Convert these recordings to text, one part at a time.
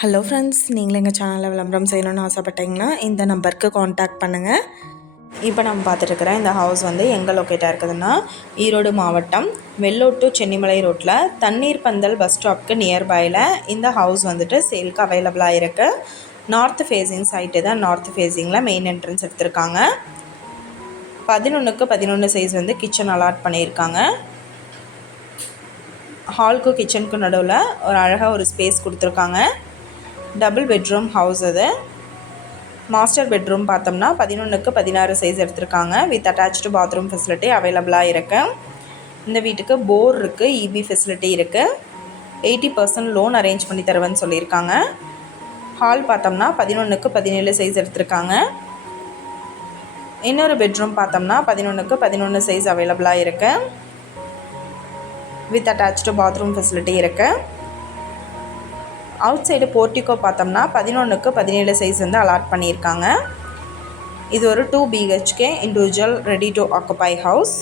Hello friends நீங்களும் எங்கள் சேனலில் விளம்பரம் செய்யணும்னு ஆசைப்பட்டீங்கன்னா இந்த நம்பருக்கு காண்டாக்ட் பண்ணுங்கள் இப்போ நம்ம பார்த்துட்டு இந்த ஹவுஸ் வந்து எங்கே லொக்கேட்டாக இருக்குதுன்னா ஈரோடு மாவட்டம் வெள்ளூர் டு சென்னிமலை ரோட்டில் தண்ணீர் பந்தல் பஸ் ஸ்டாப்க்கு நியர்பையில் இந்த ஹவுஸ் வந்துட்டு சேலுக்கு அவைலபிளாக இருக்குது நார்த் ஃபேஸிங் சைட்டு தான் நார்த் ஃபேஸிங்கில் மெயின் என்ட்ரன்ஸ் எடுத்திருக்காங்க. பதினொன்றுக்கு பதினொன்று சைஸ் வந்து கிச்சன் அலாட் பண்ணியிருக்காங்க. ஹால்க்கும் கிச்சனுக்கும் நடுவில் ஒரு அழகாக ஒரு ஸ்பேஸ் கொடுத்துருக்காங்க. டபுள் பெட்ரூம் ஹவுஸ் அது. மாஸ்டர் பெட்ரூம் பார்த்தோம்னா பதினொன்றுக்கு பதினாறு சைஸ் எடுத்திருக்காங்க. வித் அட்டாச்சு பாத்ரூம் ஃபெசிலிட்டி அவைலபிளாக இருக்குது இந்த வீட்டுக்கு போர் இருக்குது இபி ஃபெசிலிட்டி இருக்குது எயிட்டி பர்சன்ட் லோன் அரேஞ்ச் பண்ணி தருவேன்னு சொல்லியிருக்காங்க. ஹால் பார்த்தோம்னா பதினொன்றுக்கு பதினேழு சைஸ் எடுத்திருக்காங்க. இன்னொரு பெட்ரூம் பார்த்தோம்னா பதினொன்றுக்கு பதினொன்று சைஸ் அவைலபிளாக இருக்குது வித் அட்டாச்சு பாத்ரூம் ஃபெசிலிட்டி இருக்குது அவுட் சைடு போர்ட்டிக்கோ பார்த்தோம்னா பதினொன்றுக்கு பதினேழு சைஸ் வந்து அலாட் பண்ணியிருக்காங்க. இது ஒரு two BHK individual ready to occupy house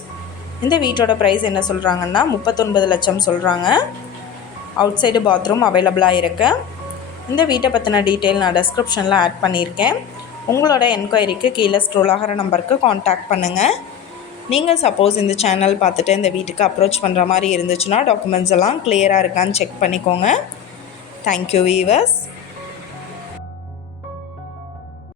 இந்த வீட்டோட ப்ரைஸ் என்ன சொல்கிறாங்கன்னா முப்பத்தொன்பது லட்சம் சொல்கிறாங்க அவுட் சைடு பாத்ரூம் அவைலபிளாக இருக்குது இந்த வீட்டை பற்றின டீட்டெயில் நான் டெஸ்கிரிப்ஷனில் ஆட் பண்ணியிருக்கேன். உங்களோட என்கொயரிக்கு கீழே ஸ்க்ரோல் ஆகிற நம்பருக்கு காண்டாக்ட் பண்ணுங்கள் நீங்கள் சப்போஸ் இந்த சேனல் பார்த்துட்டு இந்த வீட்டுக்கு அப்ரோச் பண்ணுற மாதிரி இருந்துச்சுன்னா டாக்குமெண்ட்ஸ் எல்லாம் கிளியராக இருக்கான்னு செக் பண்ணிக்கோங்க. Thank you, viewers.